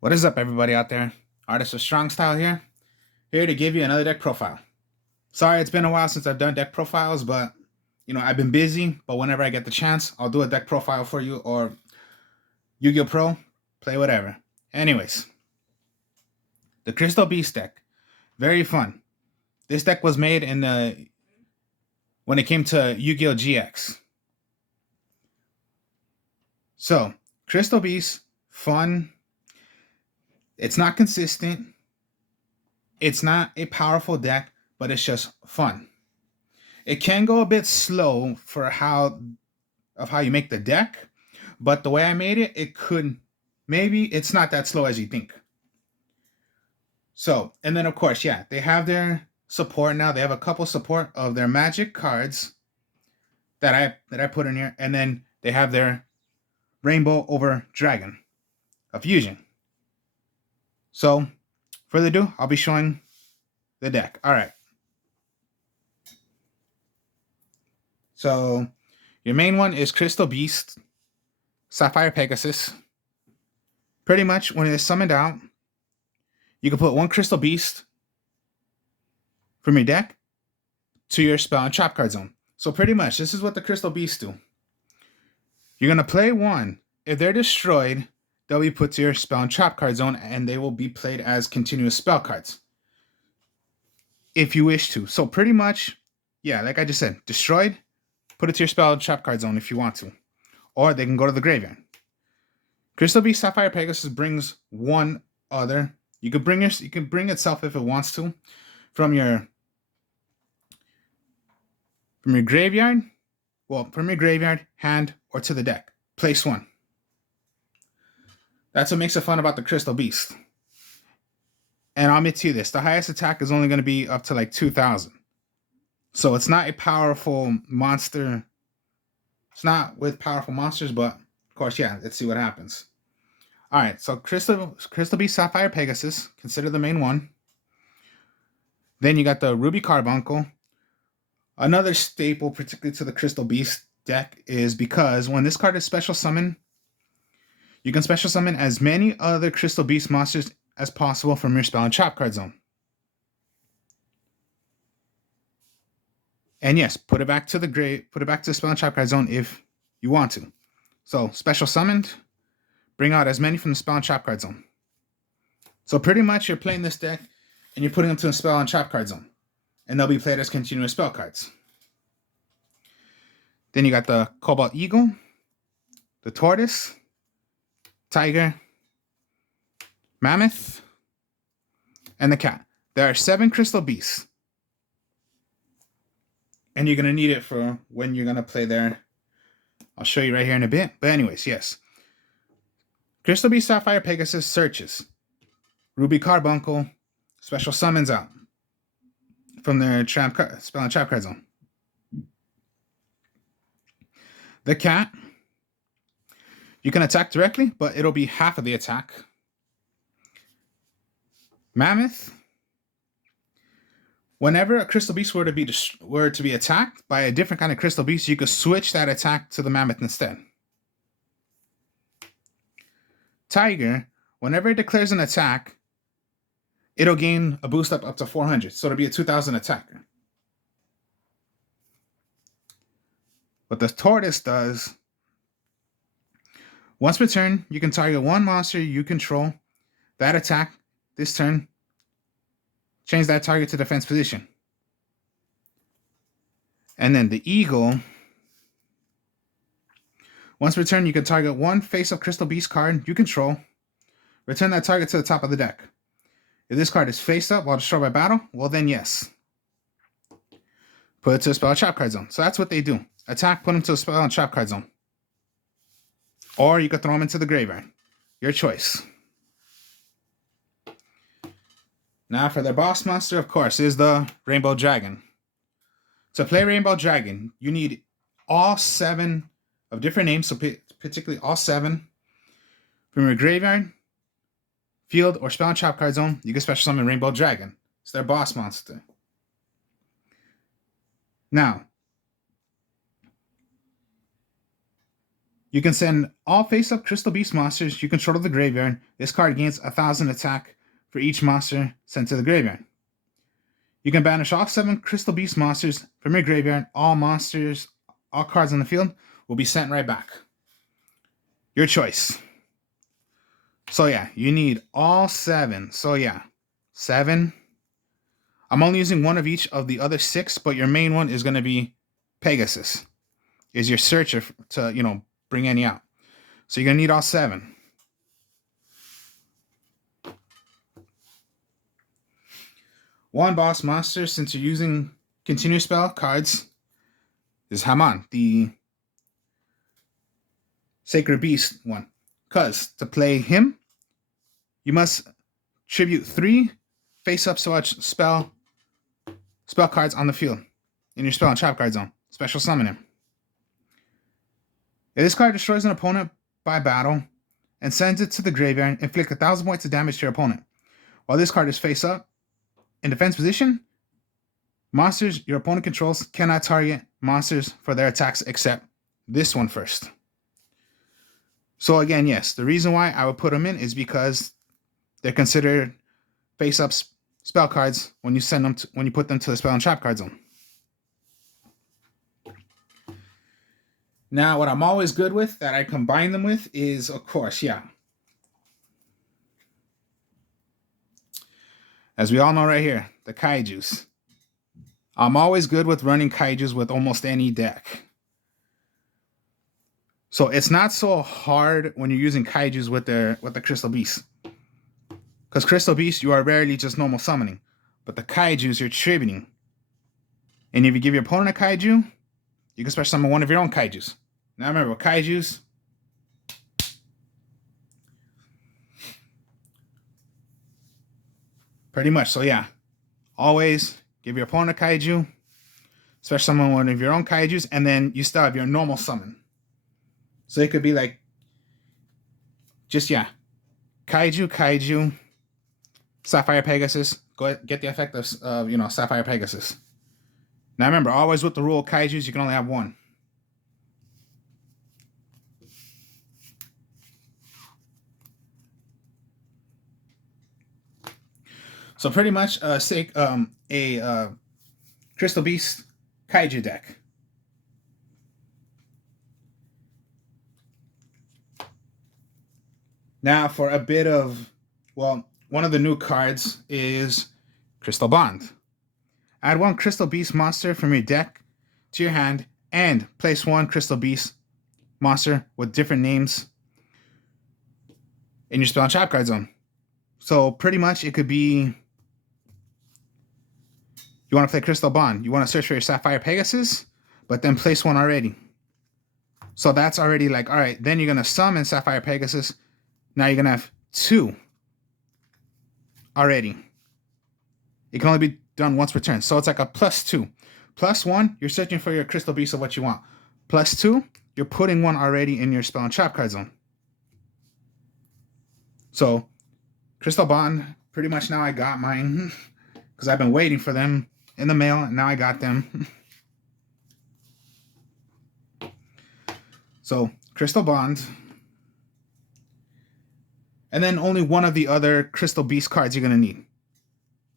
What is up, everybody out there? Artist of Strong Style here to give you another deck profile. Sorry, it's been a while since I've done deck profiles, but I've been busy. But whenever I get the chance, I'll do a deck profile for you or Yu-Gi-Oh! Pro, play whatever. Anyways, the Crystal Beast deck, very fun. This deck was made when it came to Yu-Gi-Oh! GX. So, Crystal Beast, fun. It's not consistent. It's not a powerful deck, but it's just fun. It can go a bit slow for how you make the deck, but the way I made it, maybe it's not that slow as you think. So, and then of course, yeah, they have their support now. They have a couple support of their magic cards that I put in here, and then they have their Rainbow over Dragon, a fusion. So, further ado, I'll be showing the deck. All right. So, your main one is Crystal Beast, Sapphire Pegasus. Pretty much, when it is summoned out, you can put one Crystal Beast from your deck to your spell and trap card zone. So pretty much, this is what the Crystal Beasts do. You're going to play one. If they're destroyed, they'll be put to your spell and trap card zone, and they will be played as continuous spell cards, if you wish to. So pretty much, yeah, like I just said, destroyed, put it to your spell and trap card zone if you want to. Or they can go to the graveyard. Crystal Beast Sapphire Pegasus brings one other. You can bring itself if it wants to from your graveyard. Well, from your graveyard, hand, or to the deck. Place one. That's what makes it fun about the Crystal Beast. And I'll admit to you this, the highest attack is only going to be up to like 2,000. So it's not a powerful monster. It's not with powerful monsters, but of course, yeah, let's see what happens. All right, so Crystal Beast Sapphire Pegasus, consider the main one. Then you got the Ruby Carbuncle. Another staple, particularly to the Crystal Beast deck, is because when this card is special summoned, you can special summon as many other Crystal Beast monsters as possible from your spell and trap card zone. And yes, put it back to the spell and trap card zone if you want to. So special summoned, bring out as many from the spell and trap card zone. So pretty much you're playing this deck and you're putting them to the spell and trap card zone. And they'll be played as continuous spell cards. Then you got the Cobalt Eagle, the Tortoise, Tiger, Mammoth, and the Cat. There are 7 Crystal Beasts. And you're going to need it for when you're going to play there. I'll show you right here in a bit. But anyways, yes. Crystal Beast Sapphire Pegasus searches. Ruby Carbuncle special summons out from their spell and trap card zone. The Cat, you can attack directly, but it'll be half of the attack. Mammoth, whenever a Crystal Beast were to be attacked by a different kind of Crystal Beast, you could switch that attack to the Mammoth instead. Tiger, whenever it declares an attack, it'll gain a boost up to 400, so it'll be a 2,000 attacker. What the Tortoise does, once per turn, you can target one monster you control. That attack, this turn, change that target to defense position. And then the Eagle, once per turn, you can target one face-up Crystal Beast card you control. Return that target to the top of the deck. If this card is face up while destroyed by battle, well then yes. Put it to the spell and trap card zone. So that's what they do. Attack, put them to the spell and trap card zone. Or you could throw them into the graveyard. Your choice. Now for their boss monster, of course, is the Rainbow Dragon. To play Rainbow Dragon, you need all 7 of different names, so particularly all 7 from your graveyard, field, or spell and trap card zone. You can special summon Rainbow Dragon. It's their boss monster. Now, You can send all face-up Crystal Beast monsters you control to the graveyard. This card gains 1,000 attack for each monster sent to the graveyard. You can banish all 7 Crystal Beast monsters from your graveyard. All cards on the field will be sent right back. Your choice. So yeah, you need all 7. So yeah, 7. I'm only using one of each of the other 6, but your main one is going to be Pegasus. Is your searcher to, bring any out. So you're going to need all 7. One boss monster, since you're using continuous spell cards, is Haman, the Sacred Beast one. Because to play him, you must tribute 3 face-up spell cards on the field in your spell and trap card zone. Special summon him. If this card destroys an opponent by battle and sends it to the graveyard, inflict 1,000 points of damage to your opponent. While this card is face-up, in defense position, monsters your opponent controls cannot target monsters for their attacks except this one first. So again, yes, the reason why I would put them in is because they're considered face-up spell cards when you put them to the spell and trap card zone. Now, what I'm always good with that I combine them with is, of course, as we all know right here, the kaijus. I'm always good with running kaijus with almost any deck. So it's not so hard when you're using kaijus with the Crystal Beast. Because Crystal Beast, you are rarely just normal summoning. But the kaijus, you're tributing. And if you give your opponent a kaiju, you can special summon one of your own kaijus. Now remember, with kaijus, pretty much. So yeah, always give your opponent a kaiju, special summon one of your own kaijus, and then you still have your normal summon. So it could be like, kaiju, Sapphire Pegasus. Go ahead, get the effect of Sapphire Pegasus. Now remember, always with the rule of kaijus, you can only have one. So pretty much a Crystal Beast kaiju deck. Now for a bit of, one of the new cards is Crystal Bond. Add 1 Crystal Beast monster from your deck to your hand and place 1 Crystal Beast monster with different names in your spell and trap card zone. So pretty much it could be, you want to play Crystal Bond. You want to search for your Sapphire Pegasus, but then place 1 already. So that's already like, all right, then you're going to summon Sapphire Pegasus. Now you're going to have 2 already. It can only be done once per turn. So it's like a +2. +1, you're searching for your Crystal Beast of what you want. +2, you're putting 1 already in your spell and trap card zone. So Crystal Bond, pretty much now I got mine because I've been waiting for them in the mail, and now I got them. So Crystal Bond. And then only one of the other Crystal Beast cards you're going to need.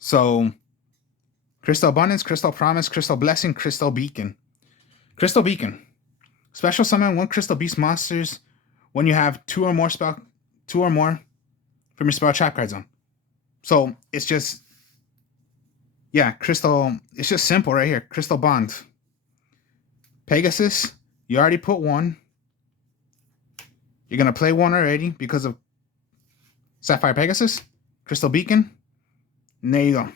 So Crystal Abundance, Crystal Promise, Crystal Blessing, Crystal Beacon. Crystal Beacon. Special summon 1 Crystal Beast monsters when you have 2 or more from your spell trap card zone. So it's just, it's just simple right here. Crystal Bond. Pegasus, you already put 1. You're going to play 1 already because of Sapphire Pegasus, Crystal Beacon, and there you go.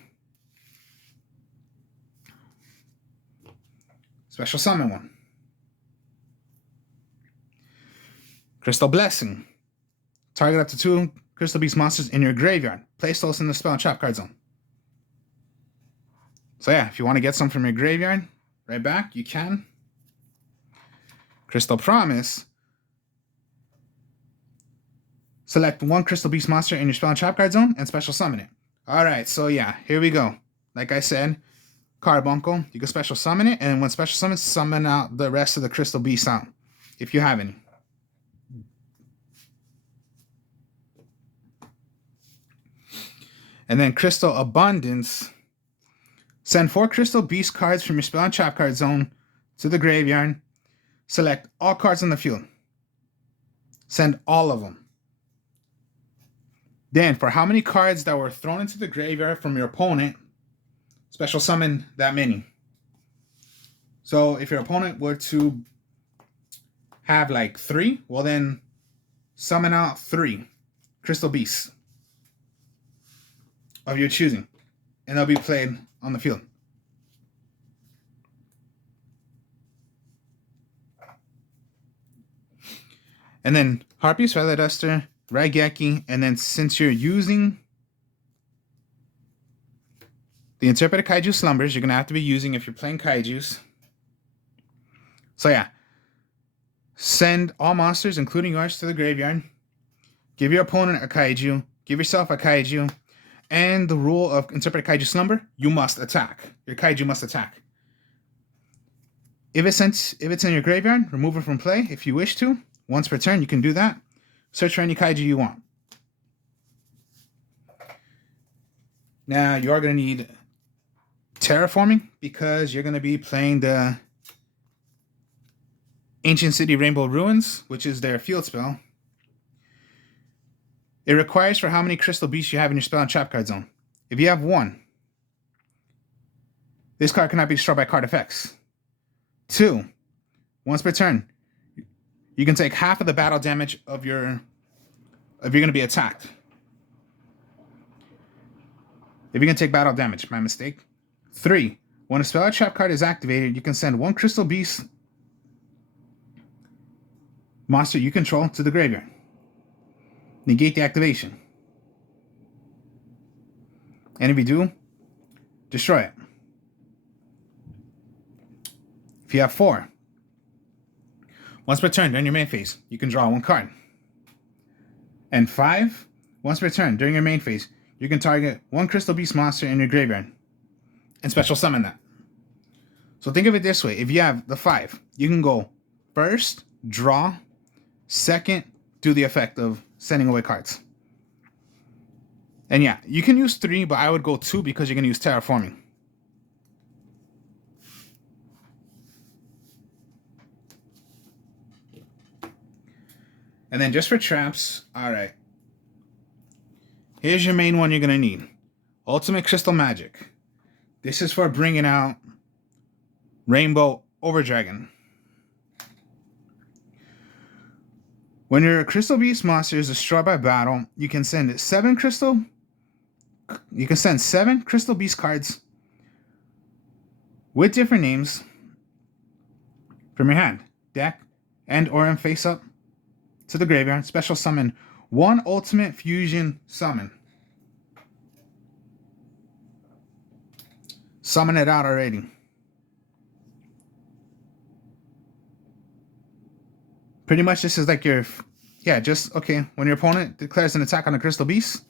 Special summon 1. Crystal Blessing. Target up to 2 Crystal Beast monsters in your graveyard. Place those in the spell and trap card zone. So yeah, if you want to get some from your graveyard, right back, you can. Crystal Promise. Select 1 Crystal Beast monster in your spell and trap card zone and special summon it. Alright, so yeah, here we go. Like I said, Carbuncle, you can special summon it, and when special summons, summon out the rest of the Crystal Beasts out, if you have any. And then Crystal Abundance. Send 4 Crystal Beast cards from your Spell and Trap card zone to the graveyard. Select all cards on the field. Send all of them. Then, for how many cards that were thrown into the graveyard from your opponent, special summon that many. So, if your opponent were to have like 3, well then summon out 3 Crystal Beasts of your choosing, and they'll be played on the field. And then Harpies, Violet Duster, Raigeki, and then since you're using the Interpreted Kaiju Slumbers, you're going to have to be using if you're playing Kaijus. So yeah, send all monsters, including yours, to the graveyard. Give your opponent a Kaiju. Give yourself a Kaiju. And the rule of Interpreted Kaiju Slumber, you must attack. Your Kaiju must attack. If it's in your graveyard, remove it from play if you wish to. Once per turn, you can do that. Search for any Kaiju you want. Now, you are going to need Terraforming because you're going to be playing the Ancient City Rainbow Ruins, which is their field spell. It requires for how many Crystal Beasts you have in your Spell and Trap card zone. If you have 1, this card cannot be destroyed by card effects. 2, once per turn, you can take half of the battle damage of your if you're going to be attacked. If you're going to take battle damage, my mistake. 3, when a Spell or Trap card is activated, you can send 1 Crystal Beast monster you control to the graveyard. Negate the activation. And if you do, destroy it. If you have 4, once per turn during your main phase, you can draw 1 card. And 5, once per turn during your main phase, you can target 1 Crystal Beast monster in your graveyard and special summon that. So think of it this way. If you have the 5, you can go first, draw, second, do the effect of sending away cards. And yeah, you can use 3, but I would go 2 because you're going to use Terraforming. And then just for traps, alright. Here's your main one you're going to need. Ultimate Crystal Magic. This is for bringing out Rainbow Overdragon. When your Crystal Beast monster is destroyed by battle, you can send 7 Crystal Beast cards with different names from your hand, deck, and or in face up to the graveyard. Special summon 1 Ultimate Fusion Summon. Summon it out already. Pretty much this is like your, okay, when your opponent declares an attack on a Crystal Beast,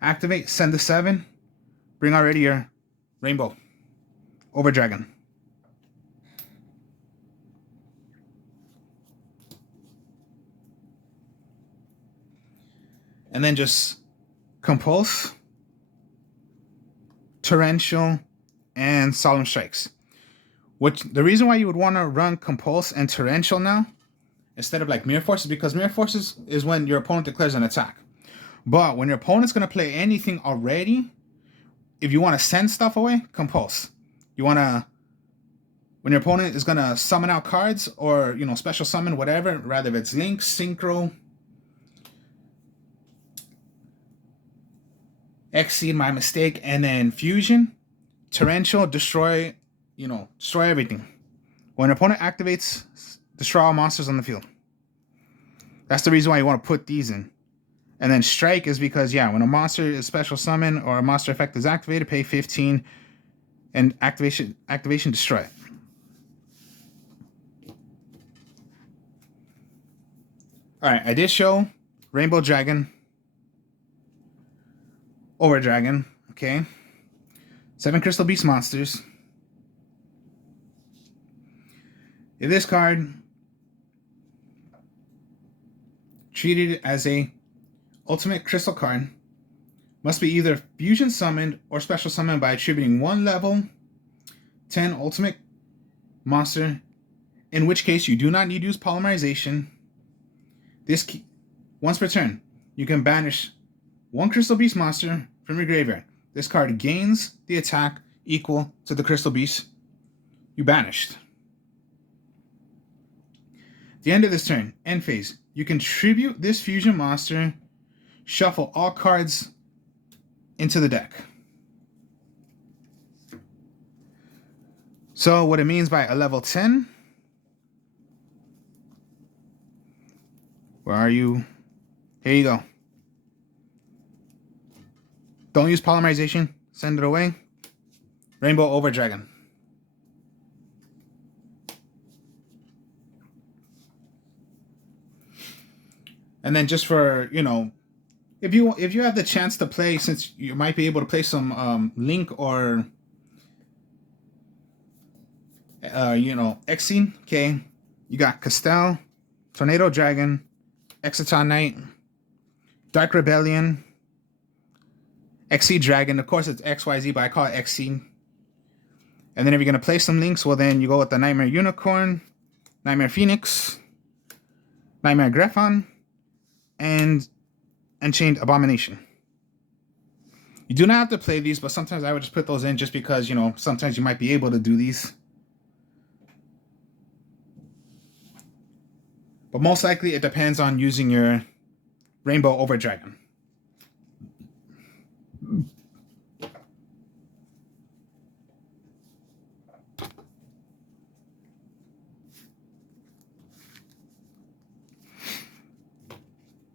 activate, send the 7, bring already your Rainbow Overdragon. And then just Compulse, Torrential, and Solemn Strikes. The reason why you would want to run Compulse and Torrential now, instead of like Mirror Force, is because Mirror Force is when your opponent declares an attack. But when your opponent's going to play anything already, if you want to send stuff away, Compulse. When your opponent is going to summon out cards or, special summon, whatever, rather if it's Link, Synchro, Exceed, my mistake, and then Fusion, Torrential, destroy everything. When an opponent activates, destroy all monsters on the field. That's the reason why you want to put these in. And then Strike is because, when a monster is special summon or a monster effect is activated, pay 15 and activation destroy it. Alright, I did show Rainbow Dragon, Overdragon, okay? 7 Crystal Beast monsters. If this card treated as a ultimate crystal card, Must be either fusion summoned or special summoned by attributing 1 level 10 ultimate monster, in which case you do not need to use polymerization. This key, once per turn, you can banish 1 Crystal Beast monster from your graveyard. This card gains the attack equal to the Crystal Beast you banished. At the end of this turn, end phase, you can tribute this fusion monster, shuffle all cards into the deck. So what it means by a level 10, where are you? Here you go. Don't use polymerization. Send it away. Rainbow Over Dragon. And then just for, you know, if you have the chance to play, since you might be able to play some Link or you know, Exene, okay, you got Castell, Tornado Dragon, Exciton Knight, Dark Rebellion, Exceed Dragon. Of course, it's XYZ, but I call it Exceed. And then if you're going to play some Links, well, then you go with the Nightmare Unicorn, Nightmare Phoenix, Nightmare Griffon, and Unchained Abomination. You do not have to play these, but sometimes I would just put those in just because, you know, sometimes you might be able to do these. But most likely it depends on using your Rainbow Over Dragon.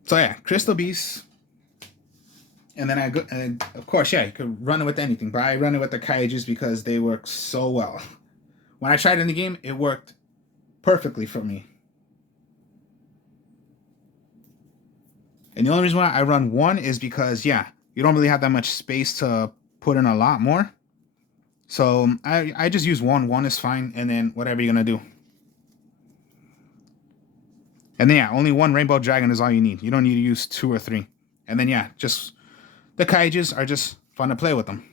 So yeah, Crystal Beast. And then I go, and of course, yeah, you could run it with anything, but I run it with the kaijus because they work so well. When I tried it in the game, it worked perfectly for me. And the only reason why I run one is because, yeah, you don't really have that much space to put in a lot more. So I just use one. One is fine, and then whatever you're going to do. And then, yeah, only 1 Rainbow Dragon is all you need. You don't need to use 2 or 3. And then, yeah, just the kaijus are just fun to play with them.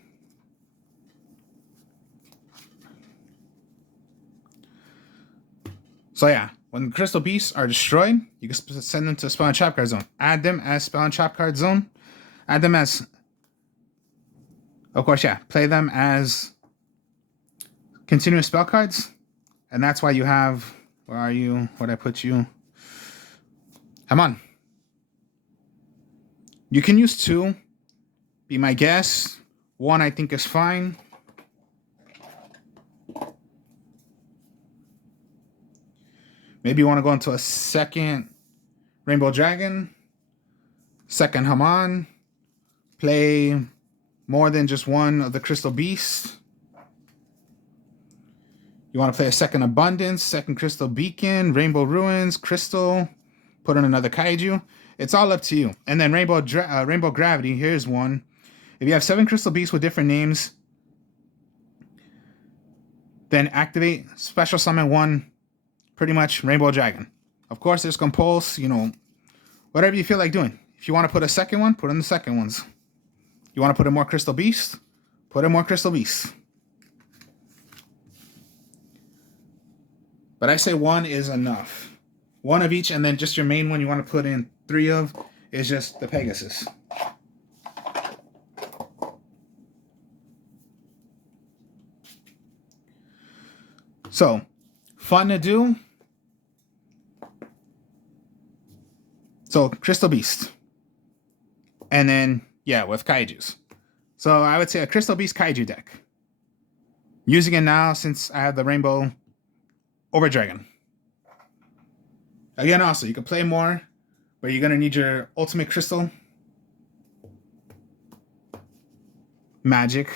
So, yeah, when Crystal Beasts are destroyed, you can send them to Spell and Trap Card Zone. Add them as Spell and Trap Card Zone. Add them as, of course, yeah, play them as continuous spell cards. And that's why you have, where are you? Where'd I put you? Come on. You can use 2. Be my guess. 1 I think is fine. Maybe you want to go into a second Rainbow Dragon. Second Haman. Play more than just 1 of the Crystal Beasts. You want to play a second Abundance, second Crystal Beacon, Rainbow Ruins, Crystal. Put on another kaiju. It's all up to you. And then Rainbow Gravity. Here's one. If you have 7 Crystal Beasts with different names, then activate, special summon 1, pretty much Rainbow Dragon. Of course, there's Compulse, you know, whatever you feel like doing. If you want to put a second one, put in the second ones. You want to put in more Crystal Beasts, put in more Crystal Beasts. But I say 1 is enough. 1 of each, and then just your main one you want to put in 3 of is just the Pegasus. So, fun to do. So, Crystal Beast. And then, yeah, with kaijus. So, I would say a Crystal Beast kaiju deck. Using it now since I have the Rainbow Over Dragon. Again, also, you can play more, but you're going to need your ultimate crystal. Magic.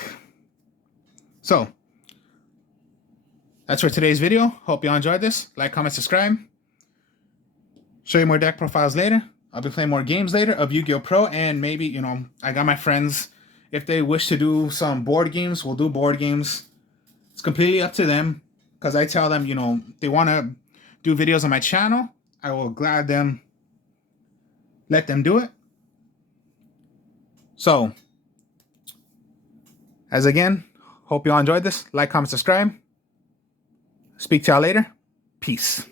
So, that's for today's video. Hope you all enjoyed this. Like, comment, subscribe. Show you more deck profiles later. I'll be playing more games later of Yu-Gi-Oh! Pro, and maybe, you know, I got my friends. If they wish to do some board games, we'll do board games. It's completely up to them, because I tell them, you know, they want to do videos on my channel. I will let them do it. So, As again, hope you all enjoyed this. Like, comment, subscribe. Speak to y'all later. Peace.